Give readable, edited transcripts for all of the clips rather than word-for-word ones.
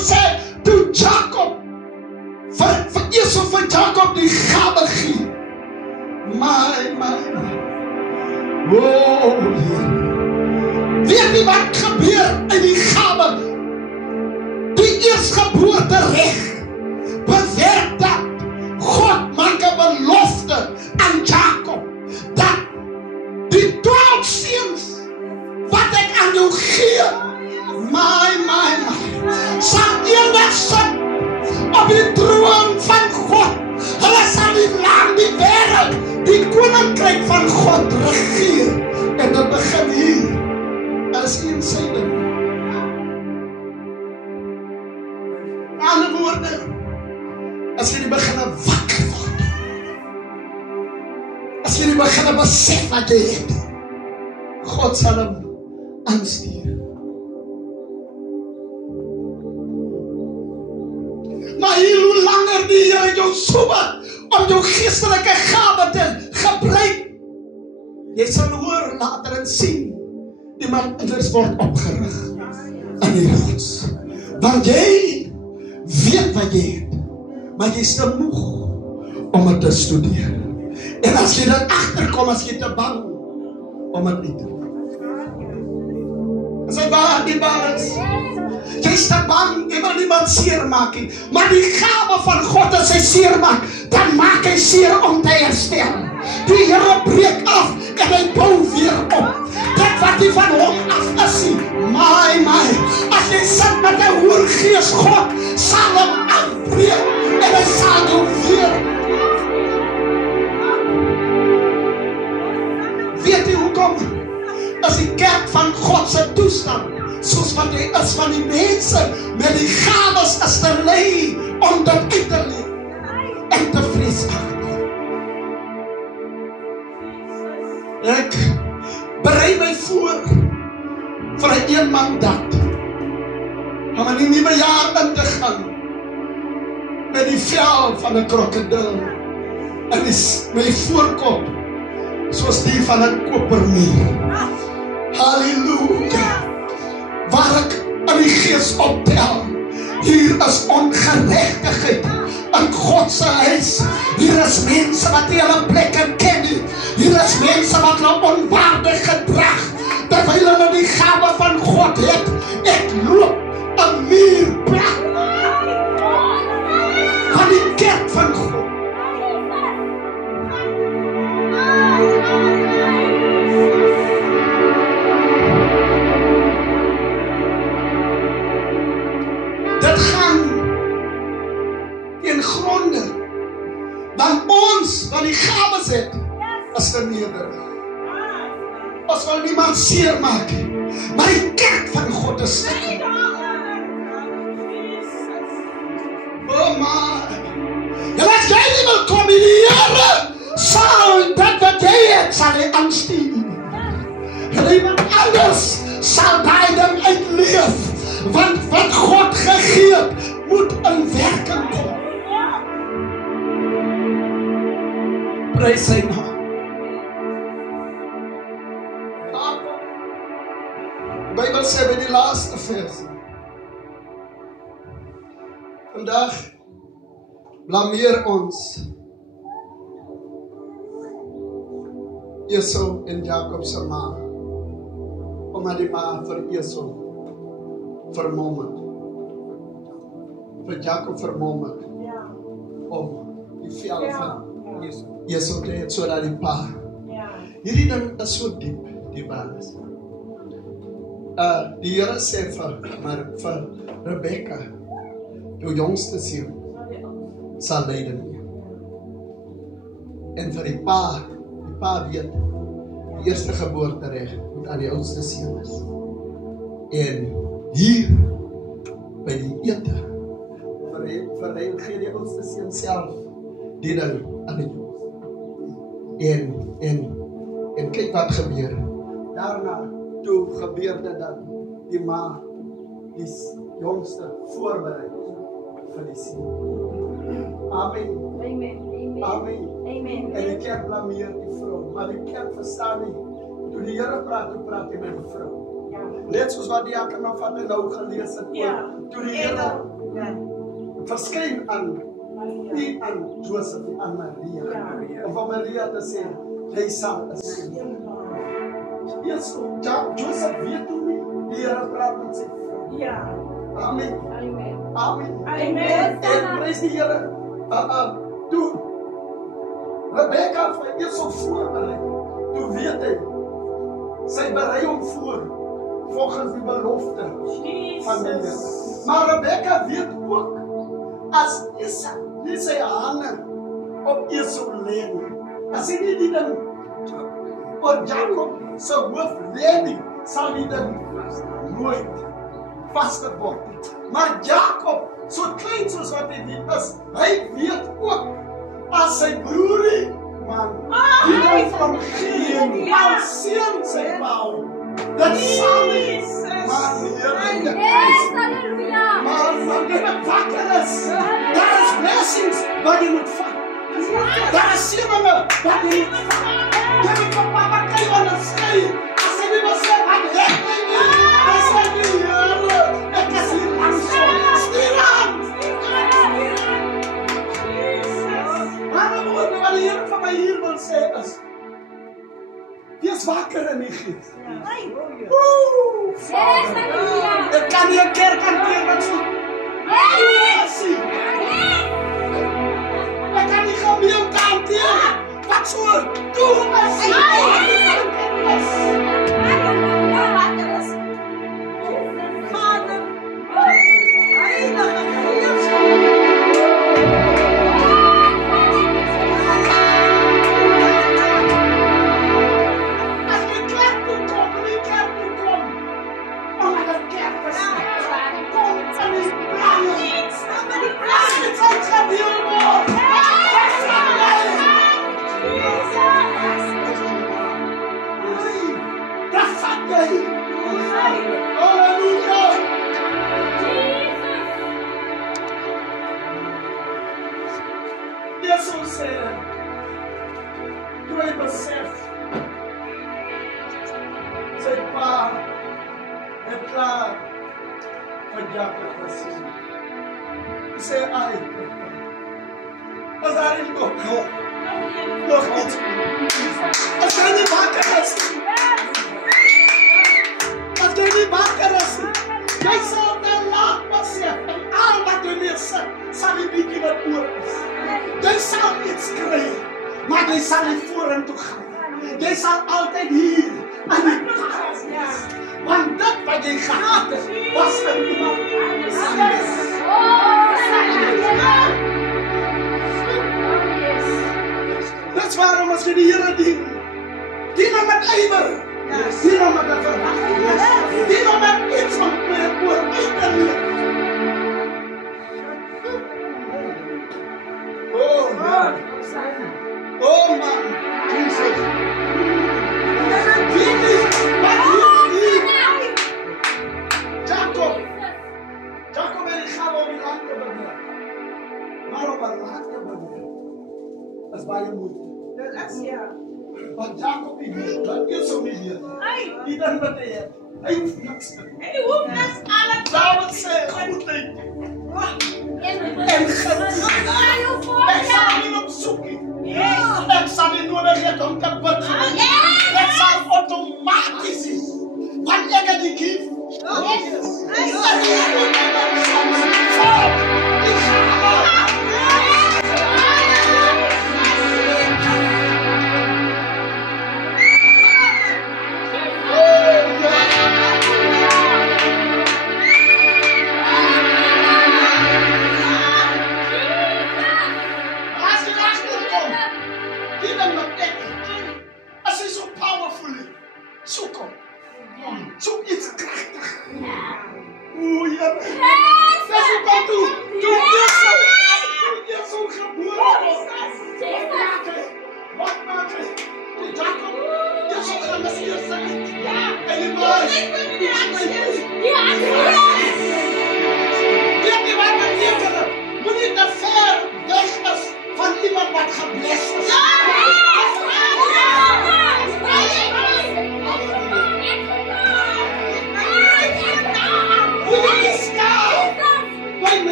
sê, toe Jacob, vir Esau vir Jacob die gawe gee. My. Oh, weet nie wat gebeur in die gawe? Die eerstgeboorte reg bewerk dat God maak 'n belofte aan Jacob dat die 12 seuns wat ek aan jou gee, my, sal eendag sit op die troon van God. Hulle sal die land, die wêreld, die koninkryk van God regeer. En dit begin hier as eensaidig. In ander woorde, as jy begin wakker word, as jy begin besef wat jy het, God sal hom aanstuur. Maar hoe langer die Here jou soebat om jou geestelike gawe te gebruik, jy sal hoor later en sien, die martelaars word opgerig aan die rots. Want jy weet wat jy het, maar jy is te moeg om het te studeer. En as jy dan agterkom, as jy te bang om het nie te doen. Is dit waar die baas? Jy is te bang, jy wil niemand seer maak nie. Maar die gawe van God as hy seer maak, dan maak hy seer om te herstel. Die Here breek af en hy bou weer op. Dit wat nie van hom af is nie. My. As jy sit met 'n hoër gees, God sal hom afbreek en hy sal jou weer. Weet jy hoekom? As die kerk van God se toestand, soos wat hy is van die mense, met die gawes is te lei om dit uit te leef en te vreesagtig. Ek berei my voor vir 'n eenmandat om in die nuwe jaar in te gaan met die vel van 'n krokodil en my voorkop soos die van 'n kopermuur. Halleluja! Waar ek in die gees optel, hier is ongerechtigheid in God se huis. Hier is mense wat nie hulle plekke ken nie. Hier is mense wat hulle onwaardig gedrag, terwyl hulle die gawe van God het. Ek loop 'n muur plat van die kerk van God. Dit gaan in gronde, want ons wat die gawes het, is te nederig. Ons wil niemand seer maak, maar die kerk van God is sterk. Oh my, en as jy nie wil kom in die Here, sal dit wat jy het, sal hy aanstuur. En iemand anders sal daai ding uitleef. Want wat God gegee het, moet in werking kom. Prys sy naam. Die Bybel sê by die laaste vers. Vandag blameer ons Esau en Jacob se ma, omdat die ma vir Esau vermom het. Vir Jacob vermom het. Om die vel van Esau te het, sodat die pa. Hierdie ding is so diep, die baas. Die Here sê vir Rebecca, jou jongste seun, sal lyden neem. En vir die pa weet, die eerste geboortereg moet aan die oudste seun is. En hier, by die ete, vir hy gee die oudste seun self die ding aan die jongste. En kyk wat gebeur. Daarna, toe gebeur dit dat die ma, die jongste, voorbereid vir die seun. Amen. Amen. En die kerk blameer die vrou, maar die kerk verstaan nie. Toe die Here praat, toe praat hy met die vrou. Net soos wat die Akana van die nou gelees het. Toe die Here verskyn aan nie aan Joseph, aan Maria. Of aan Maria te sê, jy sal is. Joseph weet toe nie, die Here praat met sy vrou. Amen. En prys die Here. Toe Rebecca vir Esau voorberei, toe weet hy, sy berei hom voor, volgens die belofte van die Here. Maar Rebecca weet ook, as Isak nie sy hande op Esau lê nie, as hy nie die ding oor Jacob sy hoof lê nie, sal die ding nooit vaste word. Maar Jacob, so klein soos wat hy is, hy weet ook, as sy broerie, man, die ding van geen, al seën sy bou, dat sal nie, maar man, jy moet wakker is. Daar is blessings wat jy moet vat. Daar is seëninge wat jy moet vat. Jy moet van papa kan jy onderskei. As jy nie was sê, wat het my nie? Dis wat die Here, ek is hier langs so. Stier aan! Maar wat die Here van my hier wil sê is, wees wakker in die gees. Ek kan nie 'n kerk hanteer wat so ek kan nie gemeente hanteer wat so doen as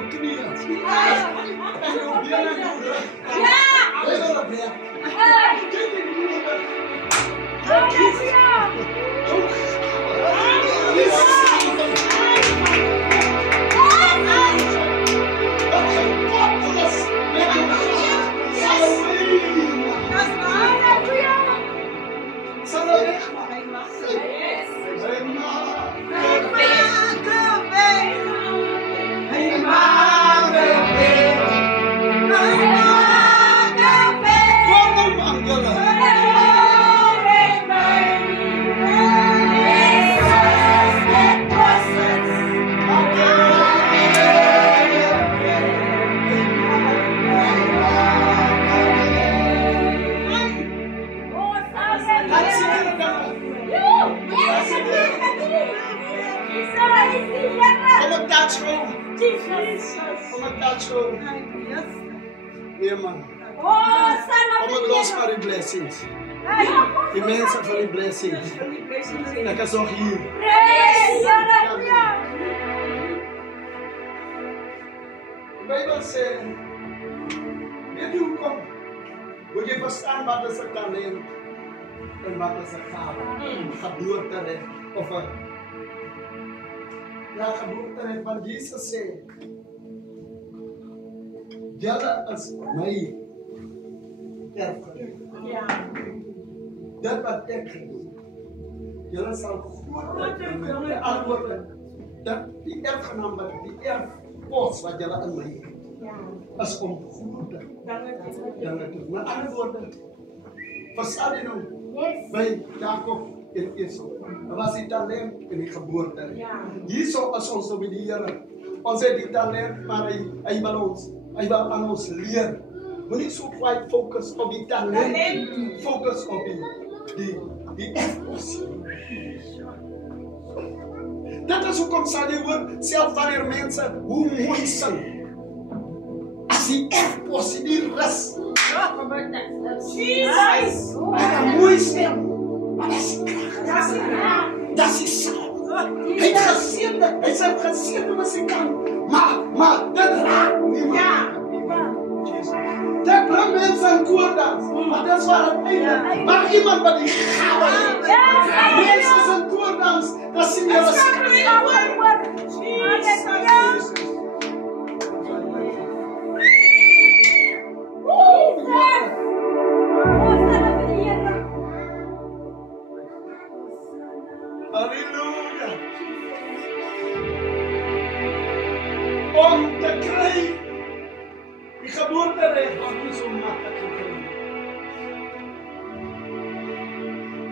jou knieën. En jou benen en jou rug. Heel op weg. Dit in die moeder. Jou kies. Jou die mensen van die blessings. Dat is nog hier. De Bijbel zegt, weet je hoe komt? Moet je verstaan wat is het talent en wat is het gave. Geboorterecht of een geboorterecht. Want Jezus zei, jullie is mij erfgenaam. Dat wat ik gedoe. Jullie zal goed met antwoorden. Dat die erfgenaam, die erfpost wat jullie in mij heeft, is om goed te doen. Met andere woorden, verstaan je nu? Bij Jacob en Esau. Dat was die talent in die geboorte. Hier zo is ons bij die Heer. Ons heeft die talent, maar hij wil aan ons leren. We niet zo kwijt focus op die talent, focus op die erfpost. Dat is hoe komt je woord, zelf wanneer mensen hoe mooi zijn. Als die erfpost, die rest. Jesus! En een mooi stem, maar dat is kracht. Dat is zout. Hij heeft gezien wat ze kan, maar dat raakt niemand. Dat brengt mensen aan koordans, maar dat is waar het einde. Maar iemand wat die gave heeft. Mensen zijn koordans, dat zien we als halleluja. Om te krijgen. Die geboorterecht was niet zo makkelijk gekregen.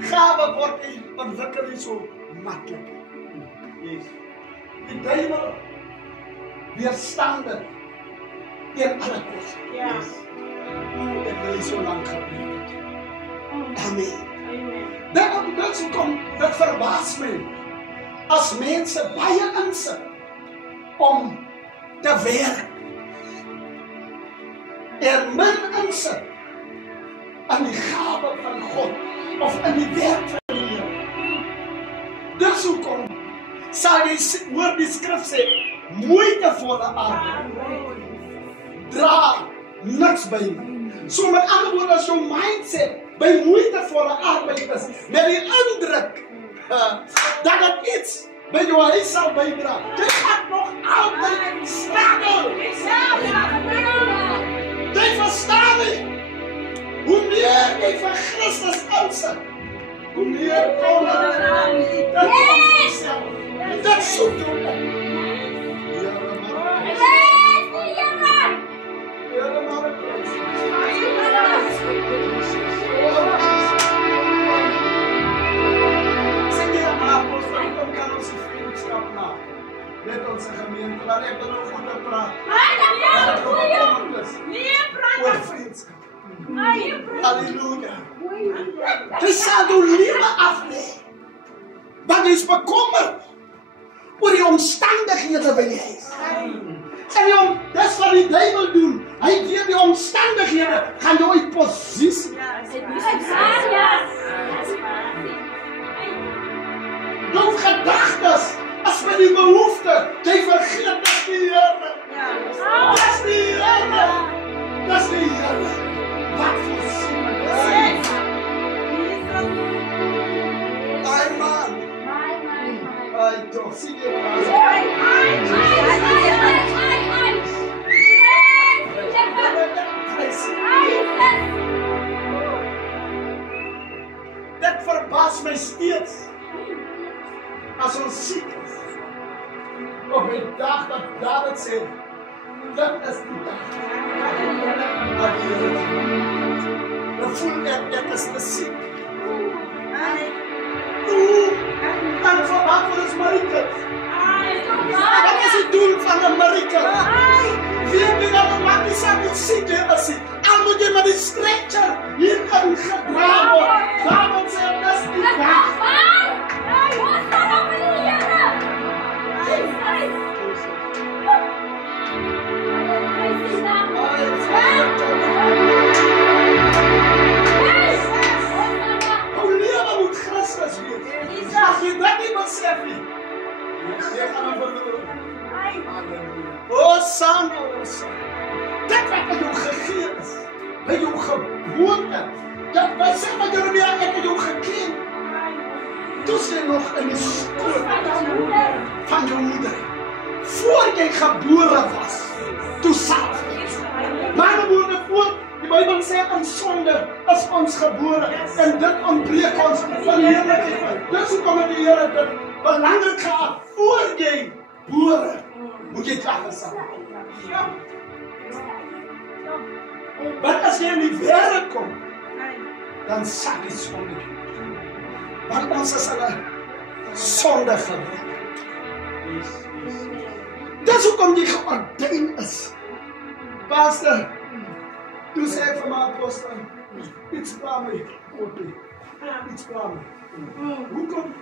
Gave wordt ontwikkeld niet zo makkelijk. Die Bijbel weerstanden in alle kosten. Ik wil niet zo lang gepredikt. Amen. Dat verbaast mij. Als mensen bij je inzitten om te werken. Er min in zit aan die gave van God of aan die werk van die Heer. Dus hoe komt, hoor die skrif sê, moeitevolle arbeid dra niks bij me. So met andere woorden, als jouw mindset bij moeitevolle arbeid is, met die indruk dat het iets bij jouw huis zal bijdragen. Dit gaat nog altijd struggle. Jy verstaan nie. Hoe meer jy van Christus insit, hoe meer kom jy dat jezelf. Dat soek jou op. Sê jy apostel, kom kan ons die vriendskap na. Met onze gemeente, waar ek wil goed te praat. Oor vriendskap. Halleluja. Jy sal jou lewe aflee. Want jy is bekommerd oor die omstandighede by die huis. En dis wat die duivel doen. Hy weet die omstandighede gaan jou in posisie. Jou gedagtes as met die behoefte, jy vergeet dat die Here is die dag wat die Here gemaak het. Dan voel ek is te siek. En wat is miracle? Wat is het doel van een miracle? Weet je dat wat is aan het ziek is? Al moet je met die stretcher hierin gedragen worden. Daarom zeg dat is die dag. Hoe leven moet Christus wees? Als je dat niet beseft, je gaat hem verloren. Oh, Sam, dat wat bij jou gegeven is, bij jou geboorte, dat wij zeggen van Jeremia, ik heb jou gekend. Toen ze nog in de stoel van jouw moeder, voor jij geboren was, toen zelf. Mijn moeder voor, die Bijbel zegt, een zonde is ons geboren. En dit ontbreekt ons van heerlijkheid. Dus hoe komen de Heer dit belangrijk gaat, voor jij geboren, moet je klaar zijn. Maar als je in die wereld komt, dan zak je zonde. Want ons is een zonde geworden. Dat is hoe kom die geordeend is. Pastor, toen zei ik van mijn apostel, iets kwam mee, iets kwam mee. Hoe komt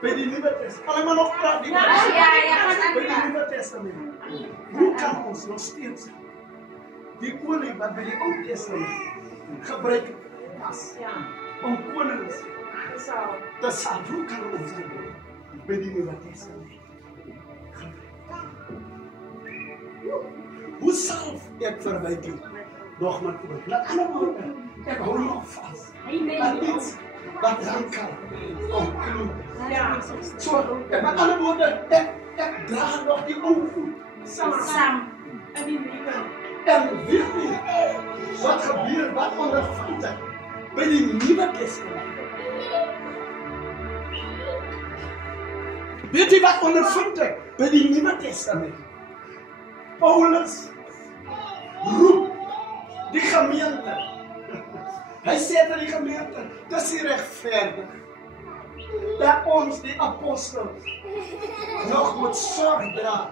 bij die Nieuwe Testament? Allemaal nog praten. Bij die Nieuwe Testament. Hoe kan ons nog steeds die koning wat bij die Oude Testament gebruikt was om konings te zijn? Hoe kan ons bij die Nieuwe Testament? Hoe zelf ik verwijt u nog maar terug. Met andere woorden, ik hou nog vast aan iets wat dan kan ontkomen. Zo, met andere woorden, ik draag nog die onvoet. Samen. En weet je wat gebeurt, wat ondervindt ik bij die Nieuwe Testament? Weet je wat ondervindt ik bij die Nieuwe Testament? Paulus roept die gemeente. Hij zegt aan die gemeente, dat is rechtvaardig. Dat ons, die apostels, nog moet zorg dragen.